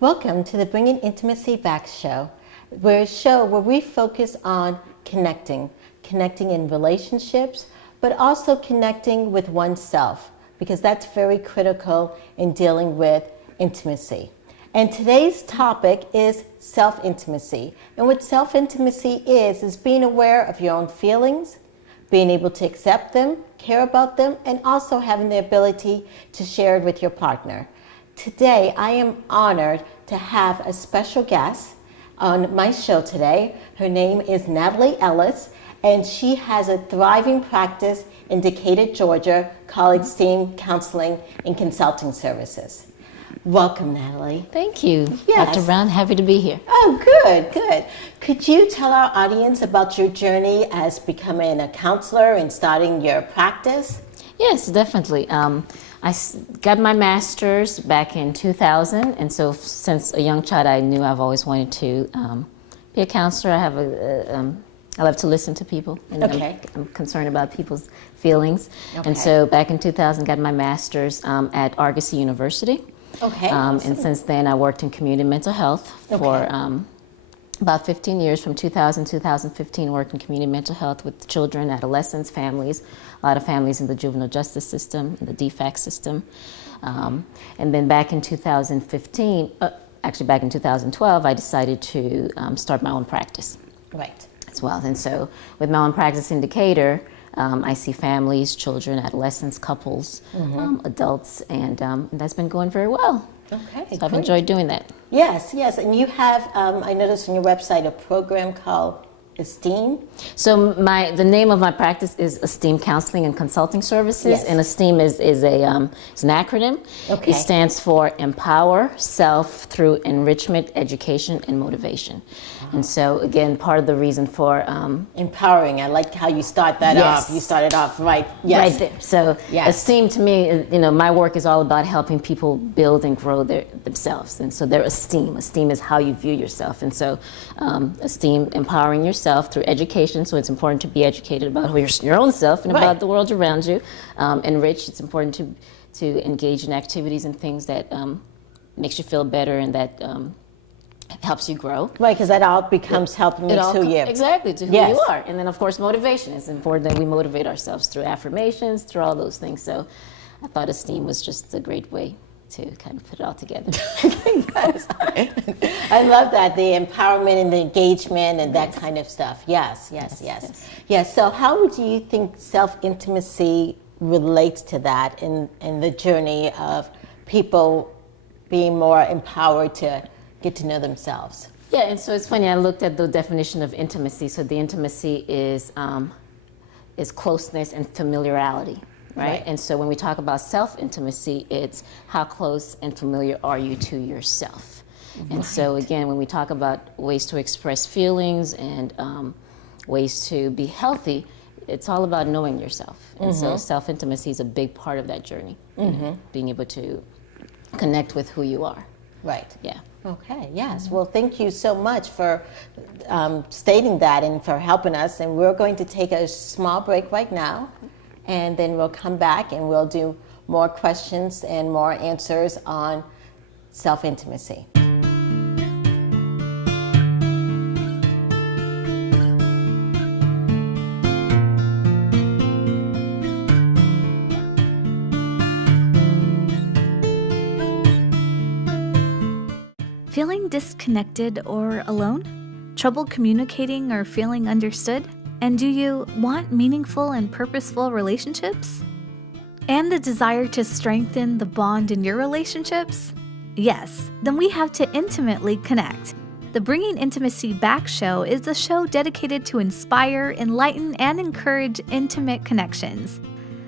Welcome to the Bringing Intimacy Back show. We're a show where we focus on connecting in relationships, but also connecting with oneself, because that's very critical in dealing with intimacy. And today's topic is self-intimacy. And what self-intimacy is being aware of your own feelings, being able to accept them, care about them, and also having the ability to share it with your partner. Today, I am honored to have a special guest on my show today. Her name is Nathalie Ellis, and she has a thriving practice in Decatur, Georgia, called Esteem Counseling and Consulting Services. Welcome, Nathalie. Thank you, Yes. Dr. Brown. Happy to be here. Oh, good. Could you tell our audience about your journey as becoming a counselor and starting your practice? Yes, definitely. I got my master's back in 2000, and so since a young child, I knew I've always wanted to be a counselor. I love to listen to people, and I'm concerned about people's feelings. Okay. And so back in 2000, got my master's at Argosy University. Okay. And since then, I worked in community mental health for about 15 years. From 2000 to 2015, worked in community mental health with children, adolescents, families, a lot of families in the juvenile justice system, in the DFAC system. And then back in 2015, actually back in 2012, I decided to start my own practice. Right. As well. And so with my own practice in Decatur, I see families, children, adolescents, couples, adults, and that's been going very well. Okay, so I've enjoyed doing that. Yes, and you have, I noticed on your website, a program called Esteem. So the name of my practice is Esteem Counseling and Consulting Services, and Esteem is an acronym. Okay. It stands for Empower Self Through Enrichment, Education, and Motivation. And so again, part of the reason for empowering. I like how you start that off. You started off right there. So Esteem to me, my work is all about helping people build and grow themselves. And so their esteem is how you view yourself. And so Esteem, empowering yourself through education, so it's important to be educated about your own self and about the world around you. Enrich, it's important to engage in activities and things that makes you feel better and that helps you grow. Right, because that all becomes helping you to you. Exactly, to who you are. And then of course motivation. It's important that we motivate ourselves through affirmations, through all those things. So I thought Esteem was just a great way to kind of put it all together. I love that, the empowerment and the engagement and that kind of stuff. Yes. So how would you think self-intimacy relates to that in the journey of people being more empowered to get to know themselves? Yeah, and so it's funny, I looked at the definition of intimacy. So the intimacy is closeness and familiarity. Right? And so when we talk about self-intimacy, it's how close and familiar are you to yourself. And so again, when we talk about ways to express feelings and ways to be healthy, it's all about knowing yourself. And so self-intimacy is a big part of that journey, being able to connect with who you are. Right. Yeah. Okay, yes. Well, thank you so much for stating that and for helping us. And we're going to take a small break right now. And then we'll come back and we'll do more questions and more answers on self-intimacy. Feeling disconnected or alone? Trouble communicating or feeling understood? And do you want meaningful and purposeful relationships? And the desire to strengthen the bond in your relationships? Yes, then we have to intimately connect. The Bringing Intimacy Back show is a show dedicated to inspire, enlighten, and encourage intimate connections.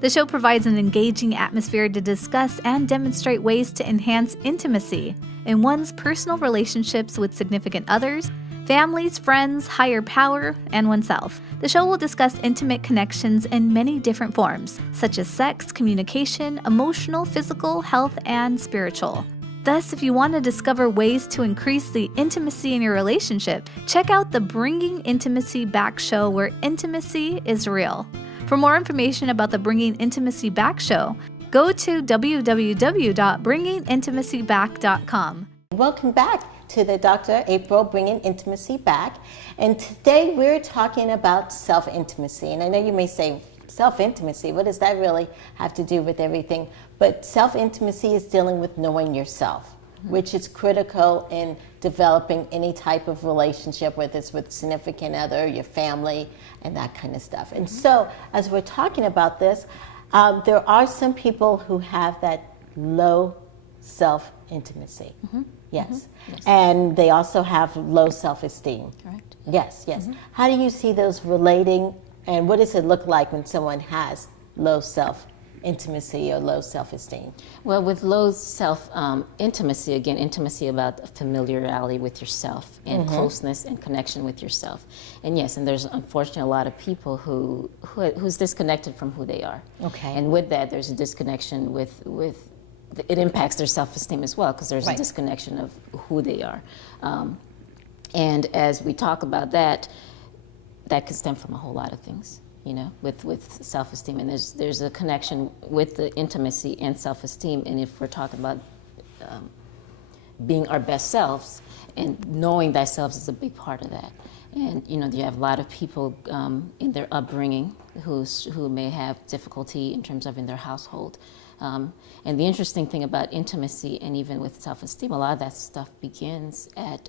The show provides an engaging atmosphere to discuss and demonstrate ways to enhance intimacy in one's personal relationships with significant others, families, friends, higher power, and oneself. The show will discuss intimate connections in many different forms, such as sex, communication, emotional, physical, health, and spiritual. Thus, if you want to discover ways to increase the intimacy in your relationship, check out the Bringing Intimacy Back show, where intimacy is real. For more information about the Bringing Intimacy Back show, go to www.bringingintimacyback.com. Welcome back to the Dr. April Bringing Intimacy Back. And today we're talking about self-intimacy. And I know you may say, self-intimacy, what does that really have to do with everything? But self-intimacy is dealing with knowing yourself, which is critical in developing any type of relationship, whether it's with significant other, your family, and that kind of stuff. And so, as we're talking about this, there are some people who have that low self-intimacy. Yes. Yes. And they also have low self-esteem. Correct. Yes, yes. How do you see those relating, and what does it look like when someone has low self-intimacy or low self-esteem? Well, with low self-intimacy, again, intimacy about familiarity with yourself and closeness and connection with yourself. And yes, and there's unfortunately a lot of people who's disconnected from who they are. Okay. And with that, there's a disconnection with it impacts their self-esteem as well, because there's a disconnection of who they are. And as we talk about that, that could stem from a whole lot of things, you know, with self-esteem. And there's a connection with the intimacy and self-esteem. And if we're talking about being our best selves, and knowing thyself is a big part of that. And, you know, you have a lot of people in their upbringing who may have difficulty in terms of in their household. And the interesting thing about intimacy and even with self-esteem, a lot of that stuff begins at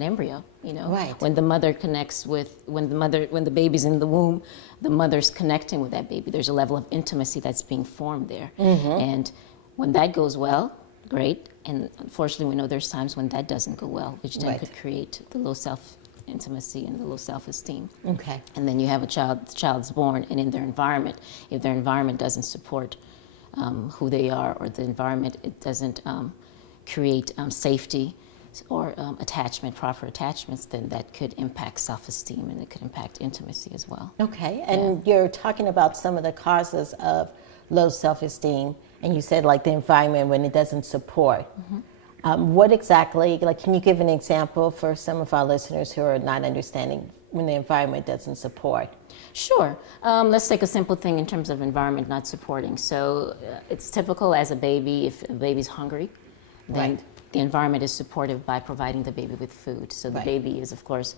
embryo, you know. Right. When the mother connects with, when the baby's in the womb, the mother's connecting with that baby. There's a level of intimacy that's being formed there. And when that goes well, great. And unfortunately, we know there's times when that doesn't go well, which then could create the low self-intimacy and the low self-esteem. Okay. And then you have the child's born, and in their environment, if their environment doesn't support who they are, or the environment, it doesn't create safety or attachment, proper attachments, then that could impact self-esteem, and it could impact intimacy as well. Okay, and you're talking about some of the causes of low self-esteem, and you said like the environment when it doesn't support. What exactly, like, can you give an example for some of our listeners who are not understanding when the environment doesn't support? Sure. Let's take a simple thing in terms of environment not supporting. So it's typical as a baby, if a baby's hungry, then the environment is supportive by providing the baby with food. So the baby is, of course,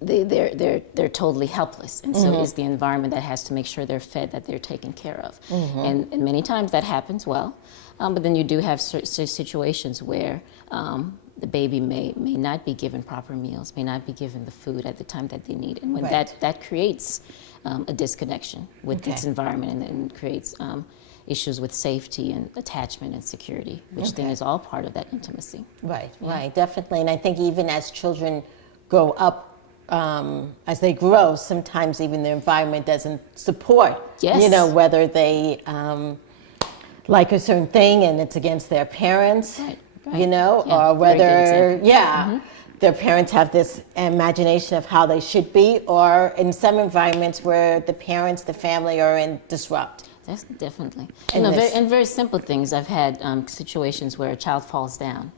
they're totally helpless, and so is the environment that has to make sure they're fed, that they're taken care of. And many times that happens well, but then you do have situations where the baby may not be given proper meals, may not be given the food at the time that they need, and when that creates a disconnection with its environment, and creates issues with safety and attachment and security, which then is all part of that intimacy. Right, definitely. And I think even as children grow up, as they grow, sometimes even the environment doesn't support, you know, whether they like a certain thing and it's against their parents, you know, or whether, their parents have this imagination of how they should be, or in some environments where the parents, the family are in disrupt. That's definitely. And very simple things. I've had situations where a child falls down.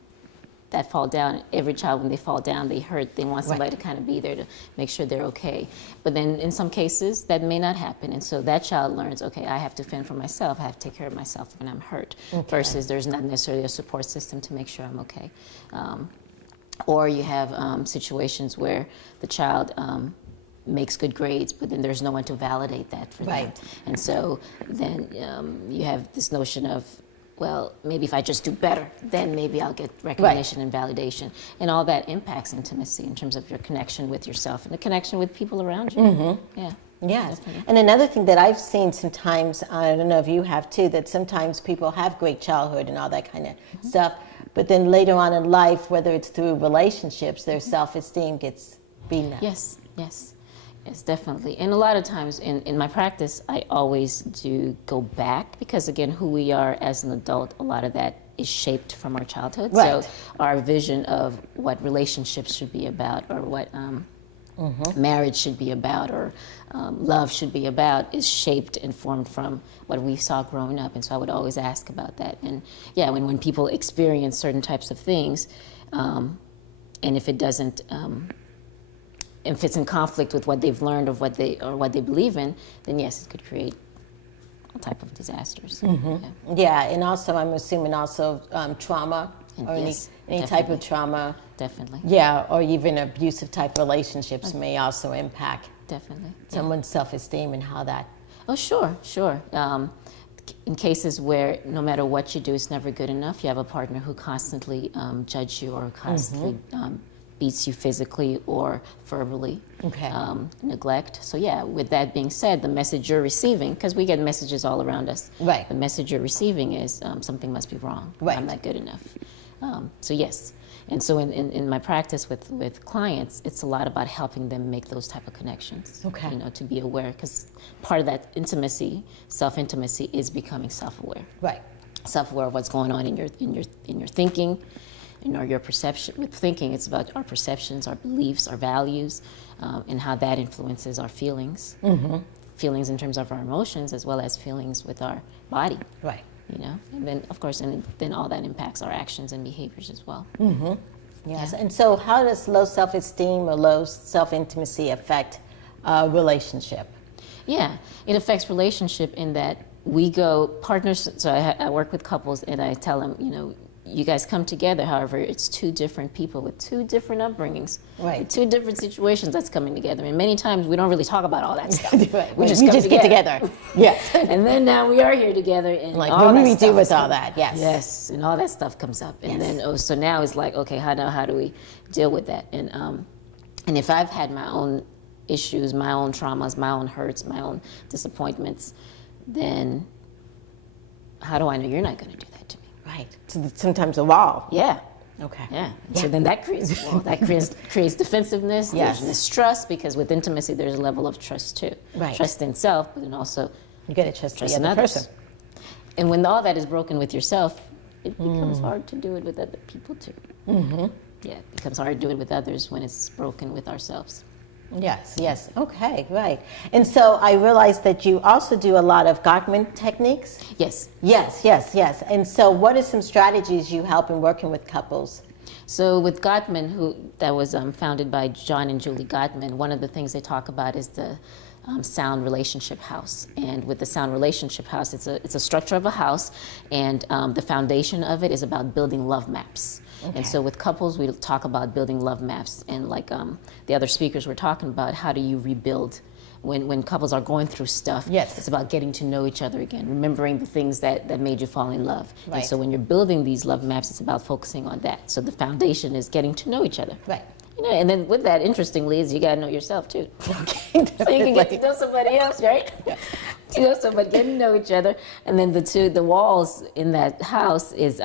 That fall down, every child, when they fall down, they hurt. They want somebody to kind of be there to make sure they're okay. But then in some cases, that may not happen. And so that child learns, okay, I have to fend for myself. I have to take care of myself when I'm hurt, versus there's not necessarily a support system to make sure I'm okay. Or you have situations where the child makes good grades, but then there's no one to validate that for them. And so then you have this notion of, well, maybe if I just do better, then maybe I'll get recognition and validation. And all that impacts intimacy in terms of your connection with yourself and the connection with people around you. Yes. And another thing that I've seen sometimes, I don't know if you have too, that sometimes people have great childhood and all that kind of stuff, but then later on in life, whether it's through relationships, their self-esteem gets beaten up. Yes, definitely. And a lot of times in my practice, I always do go back, because again, who we are as an adult, a lot of that is shaped from our childhood. So our vision of what relationships should be about, or what marriage should be about, or love should be about, is shaped and formed from what we saw growing up. And so I would always ask about that. And when people experience certain types of things, and if it doesn't, if it's in conflict with what they've learned or what they believe in, then yes, it could create type of disasters. Yeah, and also I'm assuming also trauma And or yes, any type definitely. of trauma. Definitely. Yeah, or even abusive type relationships may also impact Definitely. Yeah. someone's self-esteem and how that. Oh, sure. In cases where no matter what you do, it's never good enough, you have a partner who constantly judges you or constantly beats you physically or verbally, Okay. neglect. So yeah, with that being said, the message you're receiving, because we get messages all around us, Right. the message you're receiving is something must be wrong. Right. I'm not good enough. So yes. And so in my practice with clients, it's a lot about helping them make those type of connections. Okay. You know, to be aware, because part of that intimacy, self-intimacy, is becoming self-aware. Right. Self-aware of what's going on in your thinking, your perception. With thinking, it's about our perceptions, our beliefs, our values, and how that influences our feelings. Feelings in terms of our emotions, as well as feelings with our body. Right. You know, and then of course, and then all that impacts our actions and behaviors as well. Yes. And so how does low self-esteem or low self-intimacy affect a relationship? Yeah, it affects relationship in that we go partners. So I work with couples, and I tell them, you know, you guys come together. However, it's two different people with two different upbringings, Right. with two different situations that's coming together. And many times we don't really talk about all that stuff. Right. We just get together. Yes. And then now we are here together, and Like, all what do that we do stuff with is all coming- that? Yes. Yes, and all that stuff comes up, and Yes. then so now it's like, okay, how do we deal with that? And if I've had my own issues, my own traumas, my own hurts, my own disappointments, then how do I know you're not going to do that to me? Right. So sometimes a wall. Yeah. Okay. Yeah. So then that creates creates defensiveness. Yes. There's mistrust, because with intimacy there's a level of trust too. Right. Trust in self, but then also You got to trust trust the in other others. person. And when all that is broken with yourself, it becomes hard to do it with other people too. Yeah, it becomes hard to do it with others when it's broken with ourselves. Yes, yes. Okay, right. And so I realized that you also do a lot of Gottman techniques. Yes. Yes. And so what are some strategies you help in working with couples? So with Gottman, that was founded by John and Julie Gottman, one of the things they talk about is the sound relationship house. And with the sound relationship house, it's a structure of a house, and the foundation of it is about building love maps. Okay. And so with couples, we talk about building love maps, and like the other speakers were talking about, how do you rebuild when couples are going through stuff? Yes. It's about getting to know each other again, remembering the things that made you fall in love. Right. And so when you're building these love maps, it's about focusing on that. So the foundation is getting to know each other. Right. You know, and then with that, interestingly, is you got to know yourself too. Okay. So you can get to know somebody else, right? You know, so but getting to know each other, and then the walls in that house is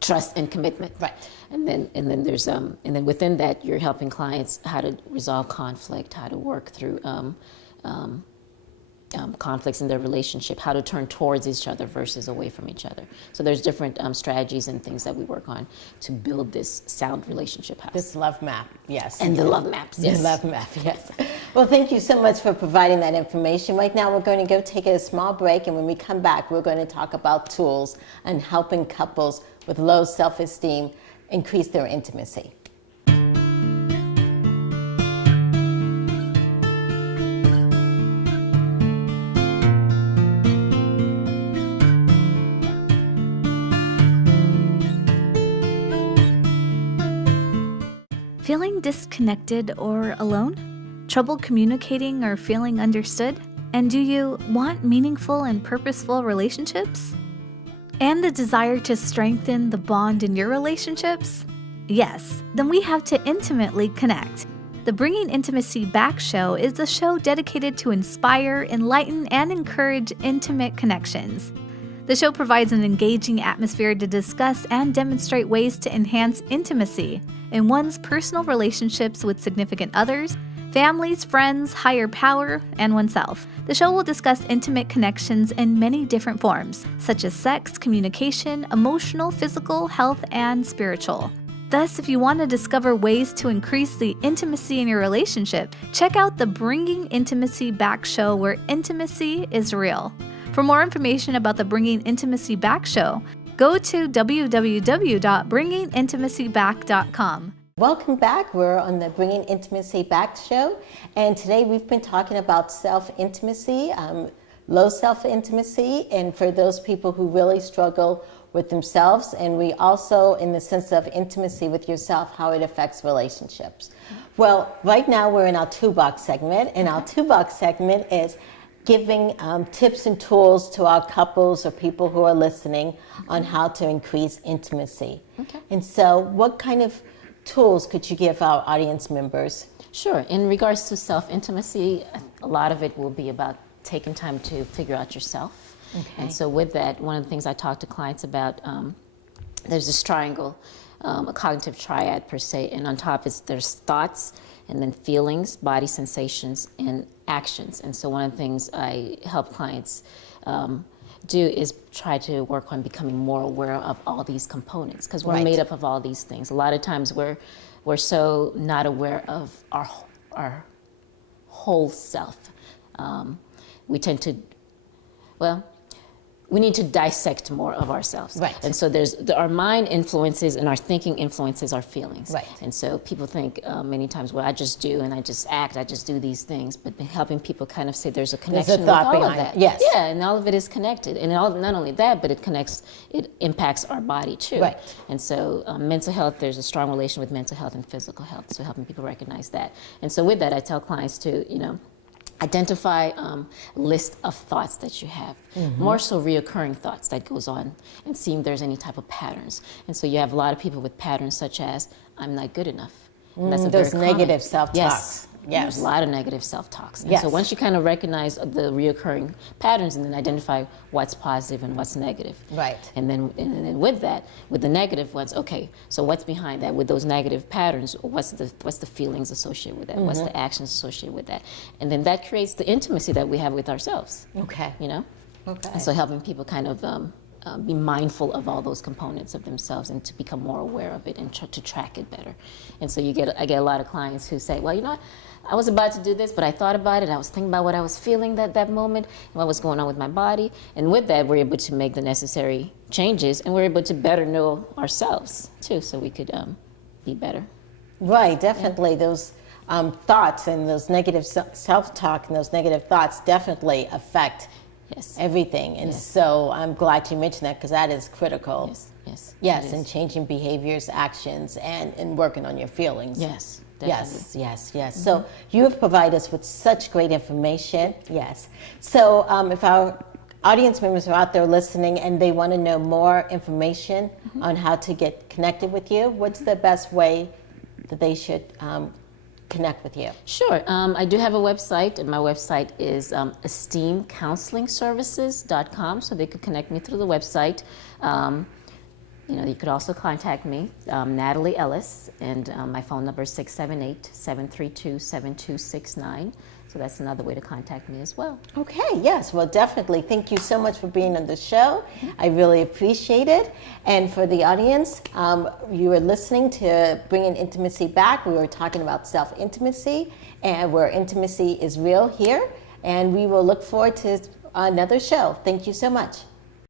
trust and commitment. Right. And then there's and then within that, you're helping clients how to resolve conflict, how to work through conflicts in their relationship, how to turn towards each other versus away from each other. So there's different strategies and things that we work on to build this sound relationship house. This love map, yes. And the love maps, yes. The love map, yes. Well, thank you so much for providing that information. Right now, we're going to go take a small break, and when we come back, we're going to talk about tools and helping couples with low self-esteem increase their intimacy. Feeling disconnected or alone? Trouble communicating or feeling understood? And do you want meaningful and purposeful relationships? And the desire to strengthen the bond in your relationships? Yes, then we have to intimately connect. The Bringing Intimacy Back show is a show dedicated to inspire, enlighten, and encourage intimate connections. The show provides an engaging atmosphere to discuss and demonstrate ways to enhance intimacy in one's personal relationships with significant others, families, friends, higher power, and oneself. The show will discuss intimate connections in many different forms, such as sex, communication, emotional, physical, health, and spiritual. Thus, if you want to discover ways to increase the intimacy in your relationship, check out the Bringing Intimacy Back show, where intimacy is real. For more information about the Bringing Intimacy Back show, go to www.bringingintimacyback.com. Welcome back. We're on the Bringing Intimacy Back show, and today we've been talking about self-intimacy, low self-intimacy, and for those people who really struggle with themselves, and we also, in the sense of intimacy with yourself, how it affects relationships. Well, right now we're in our toolbox segment, and our toolbox segment is giving tips and tools to our couples or people who are listening on how to increase intimacy. Okay. And so what kind of tools could you give our audience members? Sure. In regards to self-intimacy, a lot of it will be about taking time to figure out yourself. Okay. And so with that, one of the things I talk to clients about, there's this triangle, a cognitive triad per se, and on top there's thoughts, and then feelings, body sensations, and actions. And so one of the things I help clients do is try to work on becoming more aware of all these components, because we're made up of all these things. A lot of times we're so not aware of our whole self. We tend to, we need to dissect more of ourselves. Right. And so our mind influences and our thinking influences our feelings. Right. And so people think many times, well, I just do and I just act, I just do these things. But helping people kind of say there's a connection with all of that. Yes. Yeah, and all of it is connected. And not only that, but it impacts our body too. Right. And so mental health, there's a strong relation with mental health and physical health. So helping people recognize that. And so with that, I tell clients to, identify a list of thoughts that you have, more so reoccurring thoughts that goes on, and seeing if there's any type of patterns. And so you have a lot of people with patterns such as, I'm not good enough. And that's Those very negative common. self-talks. Yes. There's a lot of negative self-talks. And Yes. so once you kind of recognize the reoccurring patterns and then identify what's positive and what's negative. Right. And then with that, with the negative ones, okay, so what's behind that? With those negative patterns, what's the feelings associated with that? What's the actions associated with that? And then that creates the intimacy that we have with ourselves. Okay. Okay. And so helping people kind of be mindful of all those components of themselves and to become more aware of it and to track it better. And so I get a lot of clients who say, well, I was about to do this, but I thought about it. I was thinking about what I was feeling that moment and what was going on with my body. And with that, we're able to make the necessary changes, and we're able to better know ourselves too, so we could be better. Right, definitely. Those thoughts and those negative self-talk and those negative thoughts definitely affect everything. And so I'm glad you mentioned that, because that is critical. Yes, and changing behaviors, actions, and working on your feelings. Yes. Definitely. Yes. So you have provided us with such great information. Yes. So if our audience members are out there listening and they want to know more information on how to get connected with you, what's the best way that they should connect with you? Sure. I do have a website, and my website is esteemcounselingservices.com, so they could connect me through the website. You could also contact me, Nathalie Ellis, and my phone number is 678-732-7269. So that's another way to contact me as well. Okay, yes, well, definitely. Thank you so much for being on the show. I really appreciate it. And for the audience, you were listening to Bringing Intimacy Back. We were talking about self-intimacy and where intimacy is real here. And we will look forward to another show. Thank you so much.